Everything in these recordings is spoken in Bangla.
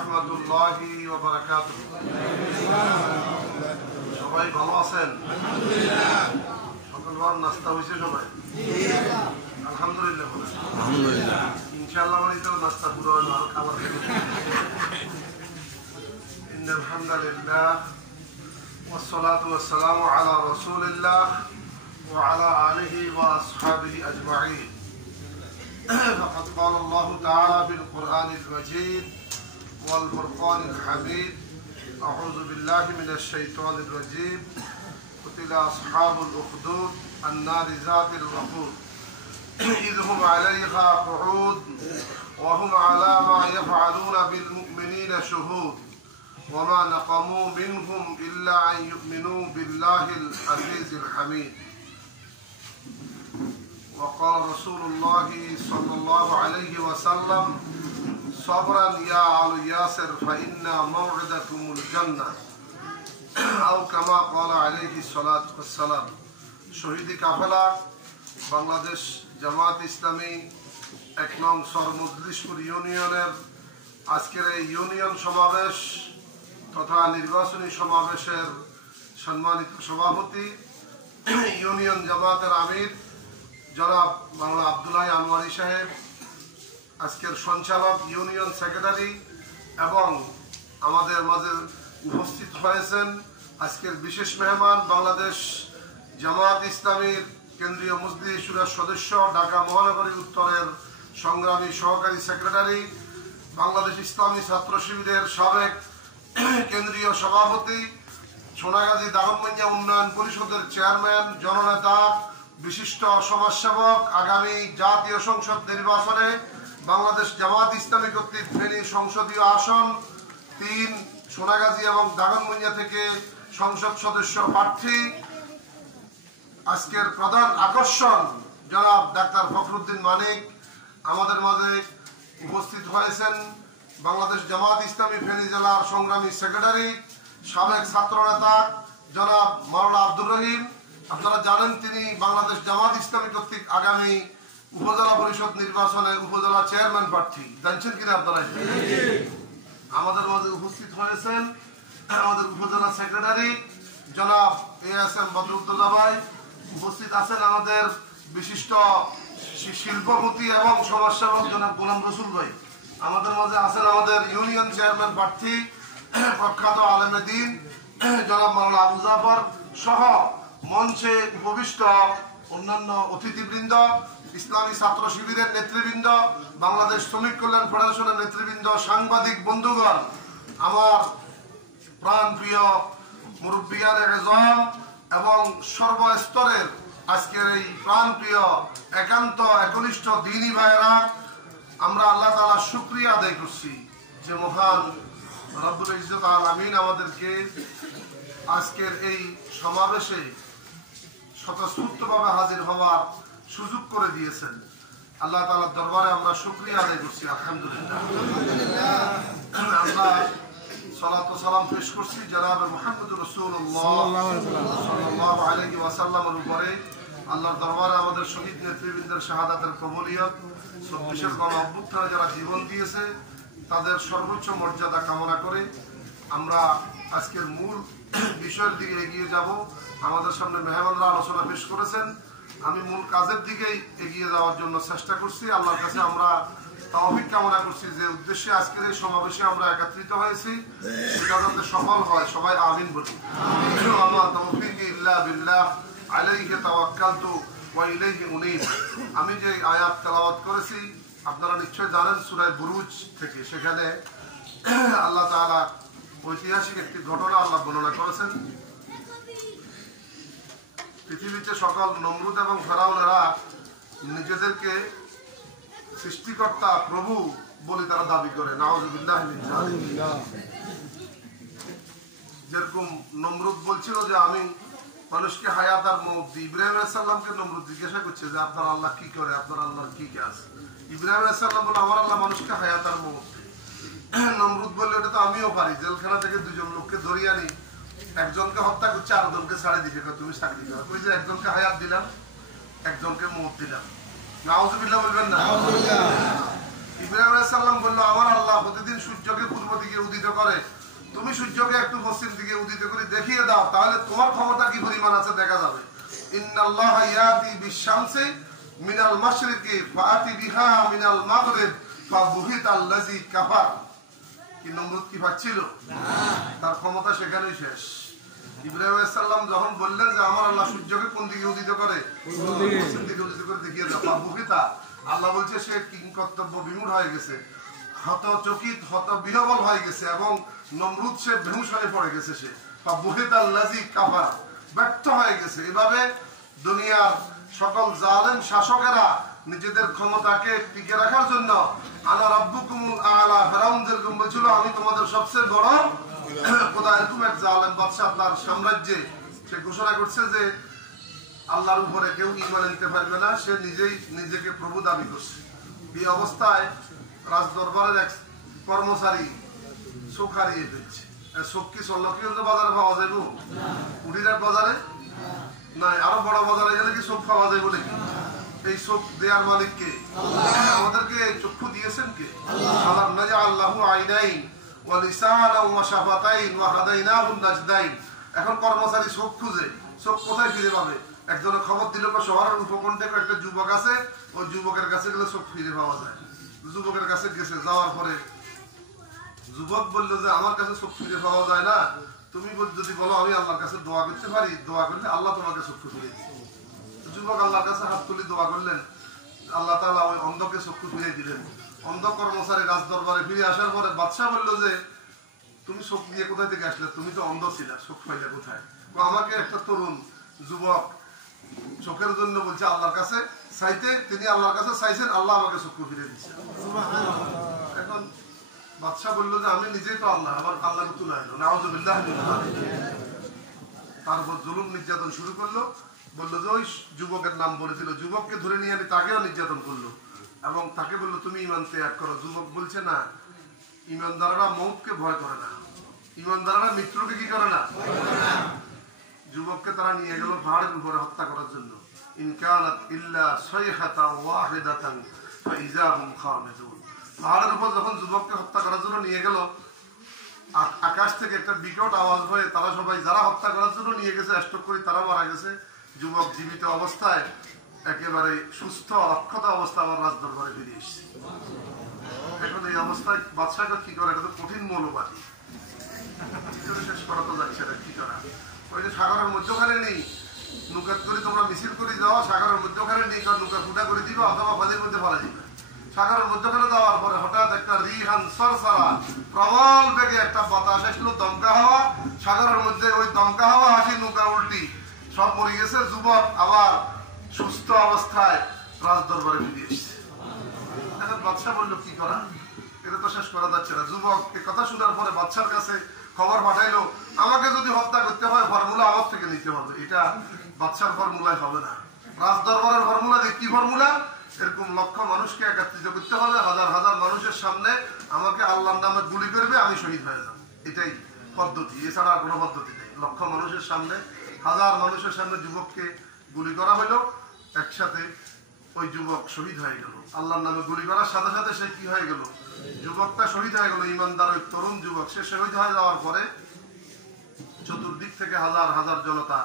রাহমাতুল্লাহি ওয়া বারাকাতুহু। সবাই ভালো আছেন? আলহামদুলিল্লাহ। সকালবেলা নাস্তা হয়েছে সবাই? আলহামদুলিল্লাহ। আলহামদুলিল্লাহ। ইনশাআল্লাহ আমার তো নাস্তা পুরো হলো, আর খাবার খেতে। ইন্নাল হামদুলিল্লাহ ওয়াস সালাতু ওয়াস সালামু আলা রাসূলিল্লাহ ওয়া আলা আলিহি ওয়া আসহাবিহি আজমাইন। فقد قال الله تعالى بالقرآن المجيد والفرقان الحميد: أعوذ بالله من الشيطان الرجيم. قتل أصحاب الأخدود النار ذات الوقود إذ هم عليها قعود وهم على ما يفعلون بالمؤمنين شهود وما نقموا منهم إلا أن يؤمنوا بالله العزيز الحميد. وقال رسول الله صلى الله عليه وسلم: صبرا يا آل ياسر فإن موعدكم الجنة أو كما قال عليه الصلاة والسلام. শহীদি কাফেলা বাংলাদেশ জামাত ইসলামী ১ নং সরমজলিশপুর ইউনিয়নের আজকের এই ইউনিয়ন সমাবেশ তথা নির্বাচনী সমাবেশের সম্মানিত সভাপতি, ইউনিয়ন জামাতের আমির জনাব মাওলানা আব্দুল্লাহ আনোয়ারি সাহেব, আজকের সঞ্চালক ইউনিয়ন সেক্রেটারি এবং আমাদের মাঝে উপস্থিত হয়েছেন আজকের বিশেষ মেহমান বাংলাদেশ জামাত ইসলামীর কেন্দ্রীয় মজলিস শুরার সদস্য, ঢাকা মহানগরী উত্তরের সংগ্রামী সহকারী সেক্রেটারি, বাংলাদেশ ইসলামী ছাত্র শিবিরের সাবেক কেন্দ্রীয় সভাপতি, সোনাগাজী দাগনভূঞা উন্নয়ন পরিষদের চেয়ারম্যান, জননেতা, বিশিষ্ট সমাজসেবক, আগামী জাতীয় সংসদ নির্বাচনে বাংলাদেশ জামাত ইসলামী কর্তৃক ফেনী সংসদীয় আসন ৩ সোনাগাজী এবং দাগনভূঞা থেকে সংসদ সদস্য প্রার্থী, আজকের প্রধান আকর্ষণ জনাব ডাক্তার ফখরুদ্দিন মানিক আমাদের মাঝে উপস্থিত হয়েছেন। বাংলাদেশ জামাত ইসলামী ফেনী জেলার সংগ্রামী সেক্রেটারি, সাবেক ছাত্র নেতা জনাব মাওলানা আব্দুর রহিম। আপনারা জানেন তিনি বাংলাদেশ জামাত ইসলামী কর্তৃক আগামী উপজেলা পরিষদ নির্বাচনে উপজেলা চেয়ারম্যান প্রার্থী। জানছেন কিনা আপনারা? আমাদের মাঝে উপস্থিত হয়েছেন আমাদের উপজেলা সেক্রেটারি জনাব ASM বদরুদ্দোজা ভাই, উপস্থিত আছেন আমাদের বিশিষ্ট শিল্পপতি এবং সমাজসেবক জনাব গোলাম রসুল ভাই, আমাদের মাঝে আছেন আমাদের ইউনিয়ন চেয়ারম্যান প্রার্থী প্রখ্যাত আলেমে দ্বীন জনাব মাওলানা আবু জাফর সহ মঞ্চে উপবিষ্ট অন্যান্য অতিথিবৃন্দ, ইসলামী ছাত্র শিবিরের নেতৃবৃন্দ, বাংলাদেশ শ্রমিক কল্যাণ ফেডারেশনের নেতৃবৃন্দ, সাংবাদিক বন্ধুগণ, আমার প্রাণ প্রিয় মুরব্বিয়ানে আজম এবং সর্বস্তরের আজকের এই প্রাণ প্রিয় একান্ত একনিষ্ঠ দ্বীনী ভাইয়েরা, আমরা আল্লাহ তাআলা শুকরিয়া আদায় করছি যে মহান রব্বুল ইজ্জত আল আমিন আমাদেরকে আজকের এই সমাবেশে স্বতঃস্ফূর্তভাবে হাজির হওয়ার সুযোগ করে দিয়েছেন। আল্লাহ তাআলার দরবারে আমরা শুকরিয়া আদায় করছি, আলহামদুলিল্লাহ। আমরা সালাত ও সালাম পেশ করছি জনাব মুহাম্মদুর রাসূলুল্লাহ সাল্লাল্লাহু আলাইহি ওয়াসাল্লামের উপরে। আল্লাহর দরবারে আমাদের শহীদ নেতৃবৃন্দের শাহাদাতের কবুলিয়ত, ২৪ গণ অভ্যুত্থানে যারা জীবন দিয়েছে তাদের সর্বোচ্চ মর্যাদা কামনা করে আমরা আজকের মূল বিষয়ের দিকে এগিয়ে যাব। আমাদের সামনে মেহমানরা আলোচনা পেশ করেছেন, আমি মূল কাজের দিকেই এগিয়ে যাওয়ার জন্য চেষ্টা করছি। আল্লাহর কাছে আমরা তৌফিক কামনা করছি যে উদ্দেশ্যে আজকের এই সমাবেশে আমরা একত্রিত হয়েছি সেটা যাতে সফল হয়, সবাই আমিন বলি। আমার তৌফিক ইল্লা বিল্লাহ আলাইহি তাওয়াক্কালতু ওয়া ইলাইহি উনীব। আমি যে আয়াত তেলাওয়াত করেছি আপনারা নিশ্চয় জানেন সূরা বুরুজ থেকে, সেখানে আল্লাহ তাআলা ঐতিহাসিক একটি ঘটনা আল্লাহ বর্ণনা করেছেন। পৃথিবীতে সকল নমরুদ এবং ফেরাউনেরা নিজেদেরকে সৃষ্টিকর্তা প্রভু বলে তারা দাবি করে, নাউযুবিল্লাহ মিন যালিক। যেরকম নমরুদ বলছিল যে আমি মানুষকে হায়াত আর মওত দিই। ইব্রাহিম আলাইহিস সালামকে নমরুদ জিজ্ঞাসা করছে যে আপনার আল্লাহ কি করে, আপনার আল্লাহর কি কাজ? ইব্রাহিম আলাইহিস সালাম বলে আমার আল্লাহ মানুষকে হায়াত আর মওত। নমরুদ বললে ওটা তো আমিও পারি, জেলখানা থেকে দুজন লোককে ধরিয়ে আনি, একজনকে হত্যা করছে আরেকজনকে ছাড়ে দিবে, তুমি চাকরি করো। ওই যে একজনকে হায়াত দিলাম, একজনকে মওত দিলাম। নাউযুবিল্লাহ বলবেন না? ইব্রাহিম আলাইহিস সালাম বলল আমার আল্লাহ প্রতিদিন সূর্যকে পূর্ব দিকে উদিত করে, তুমি সূর্যকে একটু পশ্চিম দিকে উদিত করে দেখিয়ে দাও, তাহলে তোমার ক্ষমতা কি পরিমাণ আছে দেখা যাবে। ইন্নাল্লাহা ইয়াতি বিশ-শামসি মিনাল মাশরিকি ফাআতি বিহা মিনাল মাগরিব ফাবুহিতাল্লাযী কাফার। কি নমরুদ কি পাচ্ছিল? তার ক্ষমতা সেখানেই শেষ। ইব্রাহিম আলাইহিস সালাম যখন বললেন যে আমার আল্লাহ সূর্যকে কোন দিকে উদিত করে, পশ্চিম দিকে উদিত করে দেখিয়ে দাও, ফাবুহিতা, আল্লাহ বলছে সে কিংকর্তব্য বিমূঢ় হয়ে গেছে, হতচকিত হতবিহ্বল হয়ে গেছে, এবং নমরুদ সে বেহুশ হয়ে পড়ে গেছে, সে ফাবুহিতাল্লাযী কাফার, ব্যর্থ হয়ে গেছে। এভাবে দুনিয়ার সকল জালেম শাসকেরা নিজেদের ক্ষমতাকে টিকে রাখার জন্য আনা রাব্বুকুমুল আ'লা, ফিরাউন যেরকম বলছিল আমি তোমাদের সবচেয়ে বড় খোদা, এরকম এক জালেম বাদশা আপনার সাম্রাজ্যে সে ঘোষণা করছে যে আল্লাহর উপরে কেউ ঈমান আনতে পারবে না, সে নিজেই নিজেকে প্রভু দাবি করছে। এই অবস্থায় রাজ দরবারের এক কর্মচারী চোখ হারিয়ে ফেলছে। চোখ কি সল্লক্ষীগঞ্জ বাজারে পাওয়া যাইব? কুটিরাট বাজারে নাই, আরো বড় বাজারে গেলে কি চোখ পাওয়া যাইব নাকি? এই চোখ দেয়ার মালিক কে? আমাদেরকে চক্ষু দিয়েছেন কে? আল্লাহ নাজআল্লাহু আইনাইন ওয়া লিসানাও ওয়া শাফাতাইন ওয়া হাদাইনাহুন নাজদাইন। এখন কর্মচারী চোখ খুঁজে, চোখ কোথায় ফিরে পাবে? একজনের খবর দিল শহরের উপকণ্ঠে একটা যুবক আছে, ওই যুবকের কাছে গেলে চোখ ফিরে পাওয়া যায়। যুবকের কাছে গেছে, যাওয়ার পরে যুবক বললো যে আমার কাছে চোখ ফিরে পাওয়া যায় না, তুমি যদি বলো আমি আল্লাহর কাছে দোয়া করতে পারি, দোয়া করলে আল্লাহ তোমাকে চক্ষু ফিরে দিবে। যুবক আল্লাহর কাছে হাত তুলে দোয়া করলেন, আল্লাহ তাআলা ওই অন্ধকে চক্ষু ফিরে দিলেন। অন্ধ কর্মচারী রাজ দরবারে ফিরে আসার পরে বাদশা বললো যে তুমি চোখ দিয়ে কোথায় থেকে আসলে, তুমি তো অন্ধ ছিলা, চোখ পাইলে কোথায়? আমাকে একটা তরুণ যুবক চোখের জন্য বলছে আল্লাহর কাছে চাইতে, তিনি আল্লাহর কাছে চাইছেন, আল্লাহ আমাকে চক্ষু ফিরে দিচ্ছে। এখন বাদশা বললো যে আমি নিজেই তো আল্লাহ, আবার আল্লাহকে তুলে আনলো, নাউযুবিল্লাহ। তারপর জুলুম নির্যাতন শুরু করলো, বললো যে ওই যুবকের নাম বলেছিল, যুবককে ধরে নিয়ে আনি তাকেও নির্যাতন করলো, এবং তাকে বললো তুমি ঈমান ত্যাগ করো। যুবক বলছে না, ঈমানদাররা মউতকে ভয় করে না, ঈমানদাররা মৃত্যুকে কি করে না। যুবককে তারা নিয়ে গেল পাহাড়ের উপরে হত্যা করার জন্য। ইন কানাত ইল্লা সাইহাতান ওয়াহিদাতান ফাইযা হুম খামিদুন। পাহাড়ের উপর যখন যুবককে হত্যা করার জন্য নিয়ে গেল, আকাশ থেকে একটা বিকট আওয়াজ হয়ে তারা সবাই যারা হত্যা করার জন্য নিয়ে গেছে স্ট্রোক করে তারা মারা গেছে। যুবক জীবিত অবস্থায় একেবারে সুস্থ অক্ষত অবস্থা আমার রাজ দরবারে ফিরে এসেছে। এখন এই অবস্থায় বাদশাকে কি করে? এটা তো কঠিন মৌলবাদী, শেষ করা তো যাচ্ছে না, কি করা? ওই যে সাগরের মধ্যখানে নেই, নৌকা করে তোমরা মিছিল করে যাও, সাগরের মধ্যখানে নেই, কারণ নৌকা ফুটা করে দিবে অথবা পানির মধ্যে ফেলা দিবে। সাগরের মধ্যখানে যাওয়ার পরে হঠাৎ একটা রিহান সরসরা প্রবল বেগে একটা বাতাস আসলো, দমকা হাওয়া। সাগরের মধ্যে ওই দমকা হাওয়া হাসি নৌকা উল্টি সব মরে গেছে। যুবক আবার সুস্থ অবস্থায় রাজ দরবারে ফিরে এসছে। এখন বাদশা বললো কি করা, এটা তো শেষ করা যাচ্ছে না। যুবক এই কথা শোনার পরে বাদশার কাছে খবর পাঠাইলো, আমাকে যদি হত্যা করতে হয় ফর্মুলা আমার থেকে নিতে হবে। এটা বাদশার ফর্মুলায় হবে না, রাজ দরবারের ফর্মুলা। কি ফর্মুলা? এরকম লক্ষ মানুষকে একত্রিত করতে হবে, হাজার হাজার মানুষের সামনে আমাকে আল্লাহর নামে গুলি করবে, আমি শহীদ হয়ে যাব। এটাই পদ্ধতি, এছাড়া কোনো পদ্ধতি নেই। লক্ষ মানুষের সামনে, হাজার মানুষের সামনে যুবককে গুলি করা হলো, একসাথে ওই যুবক শহীদ হয়ে গেল। আল্লাহর নামে গুলি করার সাথে সাথে সে কি হয়ে গেল? যুবকটা শহীদ হয়ে গেল। ইমানদার ওই তরুণ যুবক সে শহীদ হয়ে যাওয়ার পরে চতুর্দিক থেকে হাজার হাজার জনতা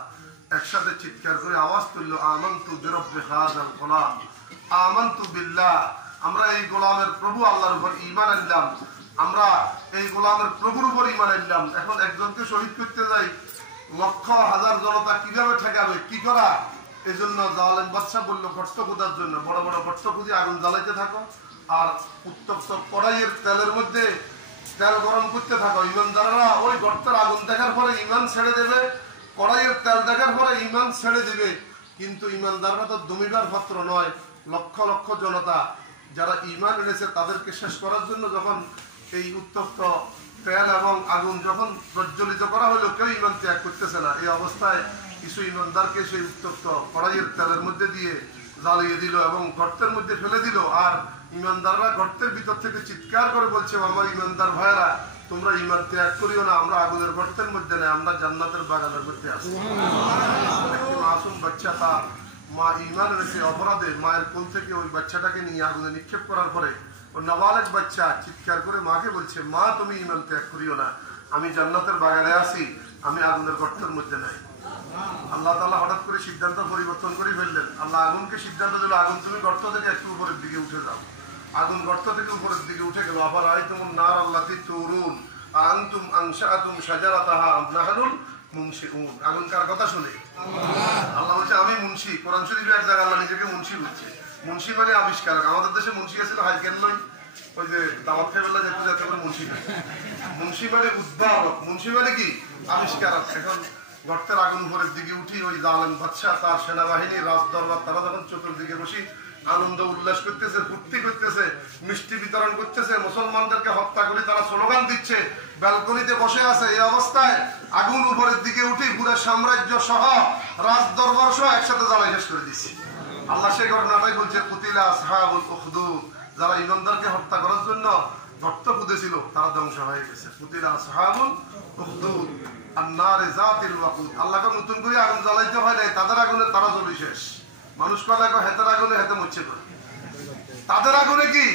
একসাথে চিৎকার করে আওয়াজ তুললো, আমানতু বিরব্বি হাযাল গোলাম, আমানতু বিল্লাহ। আমরা এই গোলামের প্রভু আল্লাহর উপর ঈমান আনলাম, আমরা এই গোলামের প্রভুর উপর ঈমান আনলাম। এখন একজনকে শহীদ করতে যাই, লক্ষ হাজার জনতা কিভাবে ঠেকাবে, কি করা? এই জন্য জালেম বাদশা বললো গর্ত খোঁজার জন্য, বড় বড় গর্ত খুঁজে আগুন জ্বালাইতে থাকো, আর উত্তপ্ত কড়াইয়ের তেলের মধ্যে তেল গরম করতে থাকো। ইমানদাররা ওই গর্তের আগুন দেখার পরে ঈমান ছেড়ে দেবে, কড়াইয়ের তেল দেখার পরে ঈমান ছেড়ে দেবে। কিন্তু ইমানদাররা তো দমিবার পাত্র নয়। লক্ষ লক্ষ জনতা যারা ঈমান এনেছে তাদেরকে শেষ করার জন্য যখন এই উত্তপ্ত তেল এবং আগুন যখন প্রজ্বলিত করা হলো, কেউ ঈমান ত্যাগ করতেছে না। এই অবস্থায় কিছু ঈমানদারকে সেই উত্তপ্ত কড়াইয়ের তেলের মধ্যে দিয়ে জ্বালিয়ে দিল এবং গর্তের মধ্যে ফেলে দিল। আর ঈমানদাররা গর্তের ভিতর থেকে চিৎকার করে বলছে, আমার ঈমানদার ভাইয়েরা, তোমরা ঈমান ত্যাগ করিও না, আমরা আগুনের গর্তের মধ্যে নেই, আমরা জান্নাতের বাগানের মধ্যে আছি। একটি মাসুম বাচ্চা তার মা ঈমান এনেছে অপরাধে মায়ের কোল থেকে ওই বাচ্চাটাকে নিয়ে আগুনে নিক্ষেপ করার পরে ও নাবালেগ বাচ্চা চিৎকার করে মাকে বলছে, মা তুমি ঈমান ত্যাগ করিও না, আমি জান্নাতের বাগানে আছি, আমি আগুনের গর্তের মধ্যে নাই। আল্লাহ তাআলা হঠাৎ করে সিদ্ধান্ত পরিবর্তন করে ফেললেন। আল্লাহ আগুনকে সিদ্ধান্ত দিল, আগুন তুমি গর্ত থেকে একটু উপরের দিকে উঠে যাও। আগুন গর্ত থেকে উপরের দিকে উঠে গেল। আবার আইতুমুন নার আল্লাতী তুরুন আনতুম আনশাআতুম শাজারাতাহা আম নাহনুল মুনশিউন। আগুন কার কথা শুনে? আল্লাহ বলছে আমি মুন্সি। কোরআন শরীফে এক জায়গায় আল্লাহ নিজেকে মুন্সি বলছে। মুন্সি মানে আবিষ্কারক। আমাদের দেশে মুন্সি ছিল হাইকেল নয়, ওই যে দাওয়াত খাইবেলা যেতে যেতে করে মুন্সি না। মুন্সি মানে উদ্ভাবক, মুন্সি মানে কি আবিষ্কারক। এখন গর্তের আগুন উপরের দিকে উঠি, ওই জালেম বাদশা তার সেনাবাহিনী রাজদরবার তারা যখন চতুর্দিকে বসি আনন্দ উল্লাস করতেছে, ফুর্তি করতেছে, মিষ্টি বিতরণ করতেছে, মুসলমানদেরকে হত্যা করে তারা স্লোগান দিচ্ছে, ব্যালকনিতে বসে আছে। এই অবস্থায় আগুন উপরের দিকে উঠি, পুরো সাম্রাজ্য সহ রাজদরবার সহ একসাথে জ্বালাই শেষ করে দিচ্ছে। আল্লাহ সেই ঘটনাটাই বলছে, কুতিলা আসহাবুল উখদুদ, যারা ইমানদারকে হত্যা করার জন্য গর্ত খুঁজেছিল তারা ধ্বংস হয়ে গেছে। কুতিলা আসহাবুল উখদুদ আন-নারে যাতিল ওয়াকুদ। আল্লাহকে নতুন করে আগুন জ্বালাইতে হয় নাই, তাদের আগুনে তারা জ্বলি শেষ। মানুষ পালা হেতের আগুনে হেতে মুচ্ছে করে, তাদের আগুনে কি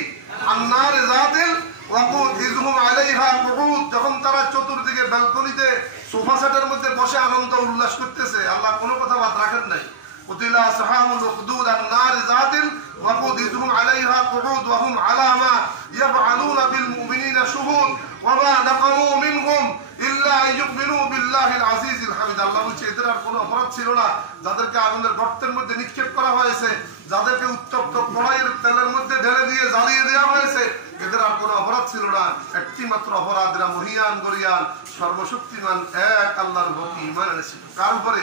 আন-নারে যাতিল ওয়াকুদ ইযহুম আলাইহা কুউদ। যখন তারা চতুর্দিকে ব্যালকনিতে সোফা সেটের মধ্যে বসে আনন্দ উল্লাস করতেছে, আল্লাহ কোনো কথা বাদ রাখেন নাই। কুতিলা আসহাবুল উখদুদ আন-নারে যাতিল ওয়াকুদ ইযহুম আলাইহা কুউদ ওয়া হুম আলা মা ইয়াফআলুনা বিল মুমিনিনা শুহুদ ওয়া মা নাকামু মিনহুম ইল্লা আইয়ুমিনু বিল্লাহিল আজিজিল হামিদ। আল্লাহ বলছে এদের আর কোনো অপরাধ ছিল না যাদেরকে আগুনের গর্তের মধ্যে নিক্ষেপ করা হয়েছে, যাদেরকে উত্তপ্ত কড়াইয়ের তেলের মধ্যে ঢেলে দিয়ে জ্বালিয়ে দেওয়া হয়েছে, এদের আর কোনো অপরাধ ছিল না। একটি মাত্র অপরাধ, এরা মহিয়ান গরিয়ান সর্বশক্তিমান এক আল্লাহর প্রতি ঈমান এনেছিল। কার উপরে?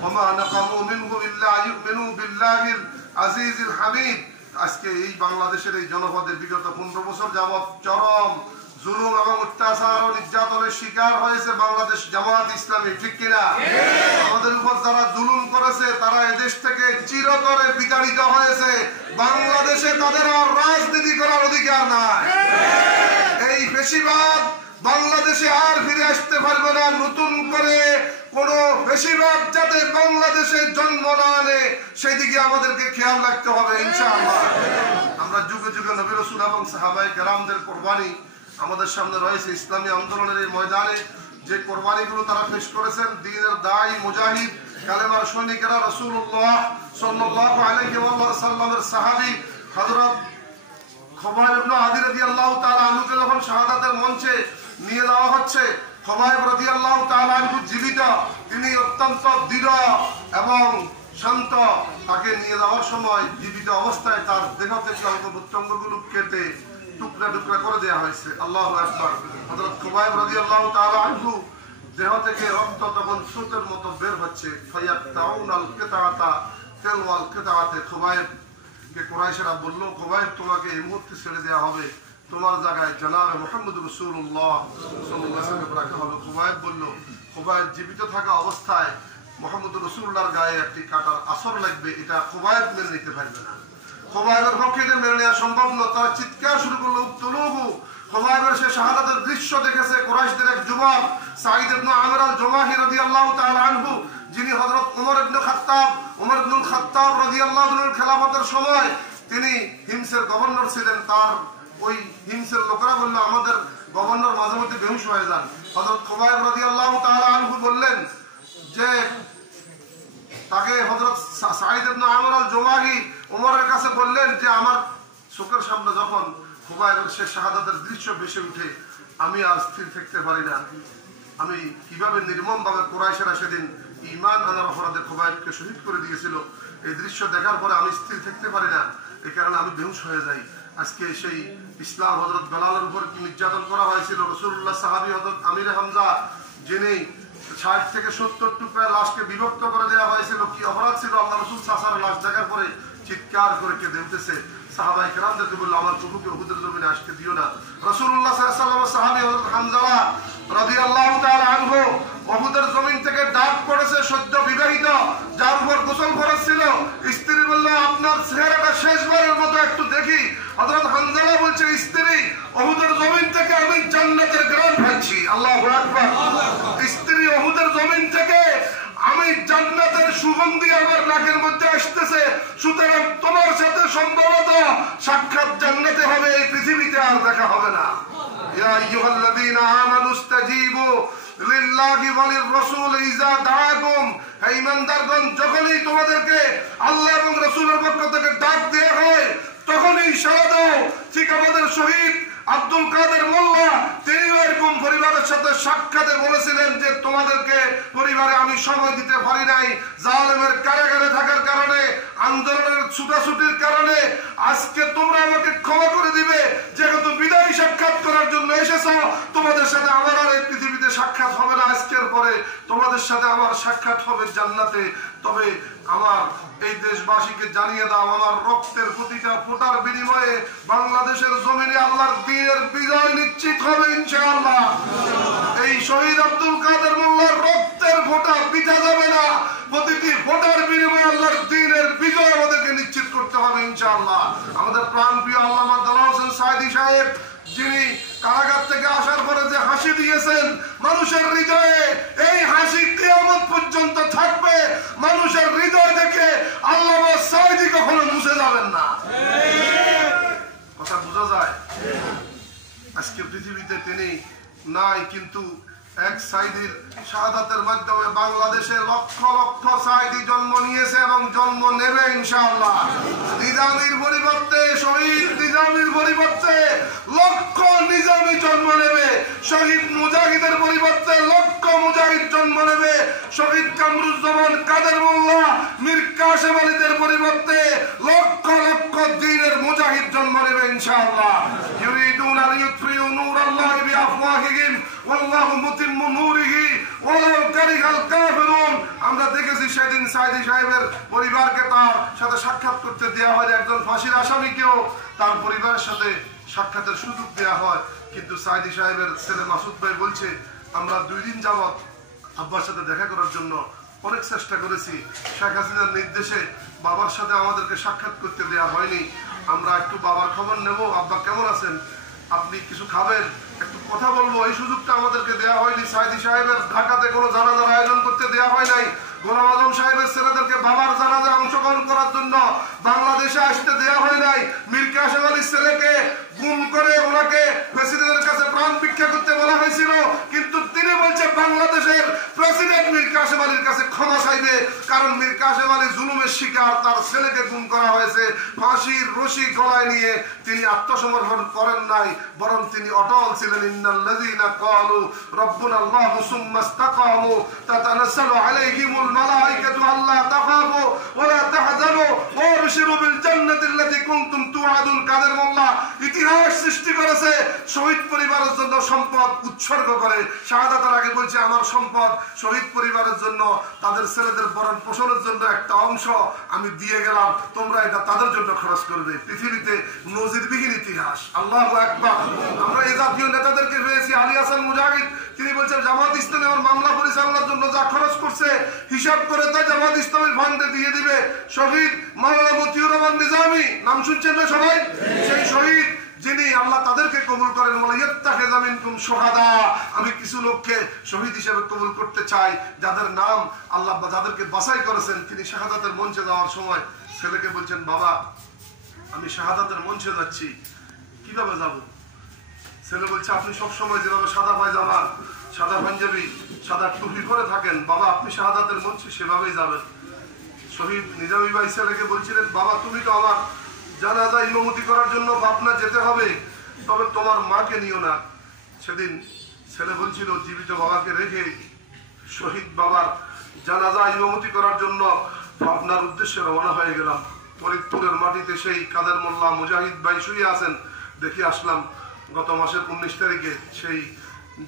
ওয়া মা নাকামু মিনহুম ইল্লা আইয়ুমিনু বিল্লাহিল আজিজিল হামিদ। আজকে এই বাংলাদেশের এই জনপদে বিগত 15 বছর যাবৎ চরম জুলুম এবং অত্যাচার ও নির্যাতনের শিকার হয়েছে বাংলাদেশ জামাত ইসলামী, ঠিক কিনা? আমাদের উপর যারা জুলুম করেছে তারা এদেশ থেকে চিরতরে বিতাড়িত হয়েছে। বাংলাদেশে তাদের আর রাজনীতি করার অধিকার নাই। এই বেশিরভাগ বাংলাদেশে আর ফিরে আসতে পারবে না। নতুন করে কোন বেশিরভাগ যাতে বাংলাদেশে জন্ম না আনে সেদিকে আমাদেরকে খেয়াল রাখতে হবে ইনশাআল্লাহ। আমরা যুগে যুগে নবী রাসূল এবং সাহাবায়ে কেরামদের কোরবানি আমাদের সামনে রয়েছে। ইসলামী আন্দোলনের এই ময়দানে যে কোরবানিগুলো তারা পেশ করেছেন, দ্বীনের দায়ী মুজাহিদ কালেমার সৈনিকেরা রাসূলুল্লাহ সাল্লাল্লাহু আলাইহি ওয়া সাল্লামের সাহাবী হযরত খুবাইব ইবনে আদি রাদিয়াল্লাহু তাআলা আনহুকে যখন শাহাদাতের মঞ্চে নিয়ে যাওয়া হচ্ছে, খুবাইব রাদিয়াল্লাহু তাআলা আনহু জীবিত, তিনি অত্যন্ত দৃঢ় এবং শান্ত। তাকে নিয়ে যাওয়ার সময় জীবিত অবস্থায় তার দেহ থেকে অঙ্গ প্রত্যঙ্গগুলো কেটে টুকরা টুকরা করে দেওয়া হয়েছে। আল্লাহু আকবার। হযরত খুবাইব রাদিয়াল্লাহু তাআলা আনহু দেহ থেকে রক্ত তখন স্রোতের মতো বের হচ্ছে। ফায়াতাউনাল কিতাআতা তালওয়াল কিতাআতে। খুবাইবকে কুরাইশরা বলল, খুবাইব তোমাকে এই মুহূর্তে ছেড়ে দেওয়া হবে, তোমার জায়গায় জনাবে মুহাম্মদ রাসূলুল্লাহ সাল্লাল্লাহু আলাইহি ওয়াসাল্লাম রাখা হবে। খুবাইব বলল, খুবাইব জীবিত থাকা অবস্থায় মুহাম্মদ রাসূলুল্লাহর গায়ে একটি কাঁটার আসর লাগবে, এটা খুবাইব মেনে নিতে পারবে না। খুবাইবের পক্ষে এটা মেনে নেওয়া সম্ভব নয়। তারা চিৎকার শুরু করলো, উক্তুলুহু। খুবাইবের সে শাহাদাতের দৃশ্য দেখেছে কুরাইশদের এক যুবক সাঈদ ইবনে আমর আল জুমাহি রাদিয়াল্লাহু তাআলা আনহু, যিনি হযরত ওমর ইবনে খাত্তাব রাদিয়াল্লাহু আনহুর খেলাফতের সময় তিনি হিমসের গভর্নর ছিলেন। তার ওই হিমসের লোকেরা বলল, আমাদের গভর্নর মাঝে মধ্যে বেহুশ হয়ে যান। হযরত খুবাইব রাদিয়াল্লাহু তাআলা আনহু বললেন যে তাকে হযরত সাঈদ ইবনে আমর আল জুমাহি ওমরের কাছে বললেন যে আমার চোখের সামনে যখন খুবাইবের সে শাহাদাতের দৃশ্য ভেসে উঠে আমি আর স্থির থাকতে পারি না। আমি কিভাবে নির্মমভাবে কুরাইশরা সেদিন ঈমান আনার অপরাধে খুবাইবকে শহীদ করে দিয়েছিল, এই দৃশ্য দেখার পরে আমি স্থির থাকতে পারি না, এই কারণে আমি বেহুশ হয়ে যাই। আজকে সেই ইসলাম হযরত বেলালের উপর কি নির্যাতন করা হয়েছিল। রাসূলুল্লাহ সাহাবী হযরত আমির হামজা, যিনি 60 থেকে 70 টুকরা লাশকে বিভক্ত করে দেওয়া হয়েছিল, কি অপরাধ ছিল। আল্লাহ রাসূল সাসার লাশ দেখার পরে চিৎকার করে কেঁদে উঠেছে। সাহাবায়ে কেরামদেরকে বলল, আমার প্রভুকে উহুদের জমিনে আসতে দিও না। রাসূলুল্লাহ সাল্লাল্লাহু আলাইহি ওয়াসাল্লাম সাহাবী হযরত হামজা রাদিয়াল্লাহু তাআলা আনহু উহুদের জমিন থেকে ডাক পড়েছে, সদ্য বিবাহিত, যার উপর গোসল ফরজ ছিল। স্ত্রী বলল, আপনার চেহারাটা শেষবারের মতো একটু দেখি। হযরত হামজা বলছে, স্ত্রী, উহুদের জমিন থেকে আমি জান্নাতের গ্রাম পাচ্ছি। আল্লাহু আকবার। স্ত্রী, উহুদের জমিন থেকে আমি আমি জান্নাতের সুগন্ধি আমার নাকের মধ্যে আসতেছে, সুতরাং তোমার সাথে সম্ভবত সাক্ষাৎ জান্নাতে হবে, এই পৃথিবীতে আর দেখা হবে না। ইয়া আইয়ুহাল্লাযীনা আমানু ইসতাজীবু লিল্লাহি ওয়া লির-রাসূল ইযা দাআকুম, হে ঈমানদারগণ, যখনই তোমাদেরকে আল্লাহ এবং রাসূলের পক্ষ থেকে ডাক দেয়া হয় তখনই সাড়া দাও। ঠিক আমাদের শহীদ আব্দুল কাদের মোল্লা তিনি এরকম পরিবারের সাথে সাক্ষাতে বলেছিলেন যে তোমাদেরকে পরিবারে আমি সময় দিতে পারি নাই, জালেমের কারাগারে থাকার কারণে, আন্দোলনের ছুটাছুটির কারণে। আজকে তোমরা আমাকে ক্ষমা করে দিবে, যেহেতু বিদায়ী সাক্ষাৎ করার জন্য এসেছো, তোমাদের সাথে আমার আর এই পৃথিবীতে সাক্ষাৎ হবে না, আজকের পরে তোমাদের সাথে আমার সাক্ষাৎ হবে জান্নাতে। তবে আমার এই দেশবাসীকে জানিয়ে দাও, আমার রক্তের প্রতিটা ফোঁটার বিনিময়ে বাংলাদেশের জমিনে আল্লাহর দ্বীনের বিজয় নিশ্চিত হবে ইনশাআল্লাহ। এই শহীদ আব্দুল কাদের মোল্লার রক্তের ফোঁটা বৃথা যাবে না, প্রতিটি ফোঁটার বিনিময়ে আল্লাহর দ্বীনের বিজয় আমাদেরকে নিশ্চিত করতে হবে ইনশাআল্লাহ। আমাদের প্রাণপ্রিয় আল্লামা দেলোয়ার হোসেন সাঈদী সাহেব, যিনি কারাগার থেকে আসার পরে যে হাসি দিয়েছেন মানুষের হৃদয়ে, এই হাসি কিয়ামত পর্যন্ত থাকবে। মানুষের হৃদয় দেখে আল্লামা সাঈদী কখনো মুছে যাবেন না। কথা বোঝা যায়? আজকে পৃথিবীতে তিনি নাই, কিন্তু এক সাঈদীর শাহাদাতের মাধ্যমে বাংলাদেশে লক্ষ লক্ষ সাঈদী জন্ম নিয়েছে এবং জন্ম নেবে ইনশাআল্লাহ। নিজামীর পরিবর্তে, শহীদ নিজামীর পরিবর্তে লক্ষ নিজামী জন্ম নেবে, শহীদ মুজাহিদের পরিবর্তে লক্ষ মুজাহিদ জন্ম নেবে, শহীদ কামরুজ্জামান কাদের মোল্লা, মীর কাসেম আলীদের পরিবর্তে লক্ষ লক্ষ দ্বীনের মুজাহিদ জন্ম নেবে ইনশাআল্লাহ। ইউরিদুনা লিইউতফিউ নূরাল্লাহি বিআফওয়াহিহিম ওয়াল্লাহু মুতিম্মু নূরিহি ওয়ালাউ কারিহাল কাফিরুন। আমরা দেখেছি সেদিন সাঈদী সাহেবের পরিবারকে তার সাথে সাক্ষাৎ করতে দেওয়া হয়, একজন ফাঁসির আসামিকেও তার পরিবারের সাথে সাক্ষাতের সুযোগ দেওয়া হয়। কিন্তু সাঈদী সাহেবের ছেলে মাসুদ ভাই বলছে, আমরা 2 দিন যাবত আব্বার সাথে দেখা করার জন্য অনেক চেষ্টা করেছি, শেখ হাসিনার নির্দেশে বাবার সাথে আমাদেরকে সাক্ষাৎ করতে দেওয়া হয়নি। আমরা একটু বাবার খবর নেব, আব্বা কেমন আছেন, আপনি কিছু খাবেন, একটু কথা বলবো, এই সুযোগটা আমাদেরকে দেওয়া হয়নি। সাঈদী সাহেবের ঢাকাতে কোনো জানাজার আয়োজন করতে দেওয়া হয় নাই। গোলাম আজম সাহেবের ছেলেদেরকে বাবার জানাজায় অংশগ্রহণ করার জন্য বাংলাদেশে আসতে দেওয়া হয় নাই। মীর কাসেম আলীর ছেলেকে গুম করে ওনাকে প্রেসিডেন্টের কাছে প্রাণ ভিক্ষা করতে বলা হয়েছিল, কিন্তু তিনি বলছে বাংলাদেশের প্রেসিডেন্ট মীর কাসেম আলীর কাছে ক্ষমা চাইবে, কারণ মীর কাসেম আলী জুলুমের শিকার, তার ছেলেকে গুম করা হয়েছে। ফাঁসির রশি গলায় নিয়ে তিনি আত্মসমর্পণ করেন নাই, বরং তিনি অটল ছিলেন। ইন্নাল্লাযীনা ক্বালু রাব্বুনাল্লাহু সুম্মা ইসতাকামু তাতানাসালু আলাইহিমুল মালায়েকাতু আল্লা তাখাফু ওয়া লা তাহজানু ওয়াবশিরু বিল জান্নাতিল্লাতী কুনতুম তুআদুন। কাদের মোল্লা ইতিহাস সৃষ্টি করেছে, শহীদ পরিবারের জন্য সম্পদ উৎসর্গ করে। শাহাদাতের আগে বলছে, আমার সম্পদ শহীদ পরিবারের জন্য, তাদের ছেলেদের ভরণ পোষণের জন্য একটা অংশ আমি দিয়ে গেলাম, তোমরা এটা তাদের জন্য খরচ করবে। পৃথিবীতে নজিরবিহীন ইতিহাস। আল্লাহু আকবার। আমরা এই জাতীয় নেতাদেরকে পেয়েছি। আলী হাসান মুজাহিদ তিনি বলছেন, জামাত ইসলামী আমার মামলা পরিচালনার জন্য যা খরচ করছে হিসাব করে তা জামাত ইসলামীর ফান্ডে দিয়ে দিবে। শহীদ মাওলানা মতিউর রহমান নিজামী, নাম শুনছেন না সবাই? সেই শহীদ যিনি, আল্লাহ তাদেরকে কবুল করেন। ওয়াইয়াত্তাখিযা মিনকুম শুহাদা, আমি কিছু লোককে শহীদ হিসেবে কবুল করতে চাই যাদের নাম আল্লাহ যাদেরকে বাছাই করেছেন। তিনি শাহাদাতের মঞ্চে যাওয়ার সময় ছেলেকে বলছেন, বাবা আমি শাহাদাতের মঞ্চে যাচ্ছি, কিভাবে যাব? ছেলে বলছে, আপনি সবসময় যেভাবে সাদা পায়জামা, সাদা পাঞ্জাবি, সাদা টুপি পরে থাকেন, বাবা আপনি শাহাদাতের মঞ্চে সেভাবেই যাবেন। শহীদ নিজামী ভাই ছেলেকে বলছিলেন, বাবা তুমি তো আমার জানাজা ইমামতি করার জন্য পাবনা যেতে হবে, তবে তোমার মাকে নিও না। সেদিন ছেলে বলছিল, জীবিত বাবাকে রেখে শহীদ বাবার জানাজা ইমামতি করার জন্য পাবনার উদ্দেশ্যে রওনা হয়ে গেলাম। ফরিদপুরের মাটিতে সেই কাদের মোল্লা মুজাহিদ ভাই শুয়ে আছেন, দেখে আসলাম গত মাসের 19 তারিখে সেই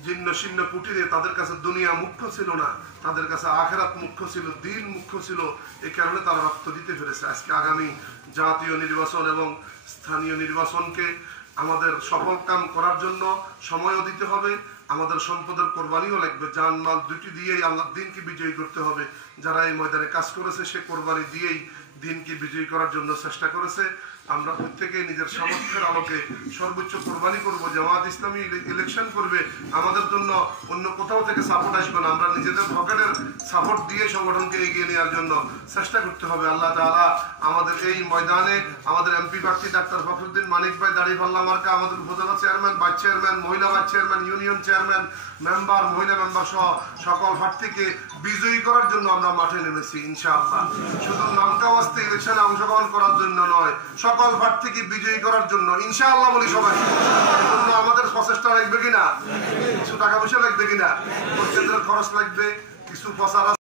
জীর্ণ শীর্ণ কুটিরে। তাদের কাছে দুনিয়া মুখ্য ছিল না, তাদের কাছে আখেরাত মুখ্য ছিল, দিন মুখ্য ছিল। এই কারণে তারা রক্ত দিতে পেরেছে। আজকে আগামী জাতীয় নির্বাচন এবং স্থানীয় নির্বাচনকে আমাদের সফল কাম করার জন্য সময়ও দিতে হবে, আমাদের সম্পদের কোরবানিও লাগবে। জান মাল দুটি দিয়েই আল্লাহর দিনকে বিজয়ী করতে হবে। যারা এই ময়দানে কাজ করেছে সে কোরবানি দিয়েই দিনকে বিজয়ী করার জন্য চেষ্টা করেছে। আমরা প্রত্যেকেই নিজের সামর্থ্যের আলোকে সর্বোচ্চ কোরবানি করব। জামাত ইসলামী ইলেকশন করবে, আমাদের জন্য অন্য কোথাও থেকে সাপোর্ট আসবে না, আমরা নিজেদের পকেটের সাপোর্ট দিয়ে সংগঠনকে এগিয়ে নেওয়ার জন্য চেষ্টা করতে হবে। আল্লাহ তাআলা আমাদের এই ময়দানে আমাদের এমপি প্রার্থী ডাক্তার ফখরুদ্দিন মানিক ভাই দাড়িপাল্লা মার্কা, আমাদের উপজেলা চেয়ারম্যান, ভাইস চেয়ারম্যান, মহিলা vice chairman, union chairman, member, মহিলা মেম্বার সহ সকল প্রার্থীকে বিজয়ী করার জন্য আমরা মাঠে নেমেছি ইনশাআল্লাহ। শুধু নামকা ওয়াস্তে ইলেকশনে অংশগ্রহণ করার জন্য নয়, সকল প্রার্থীকে বিজয়ী করার জন্য ইনশাআল্লাহ বলি সবাই। এজন্য আমাদের প্রচেষ্টা লাগবে কিনা, কিছু টাকা পয়সা লাগবে কিনা, প্রত্যেকের খরচ লাগবে, কিছু প্রচার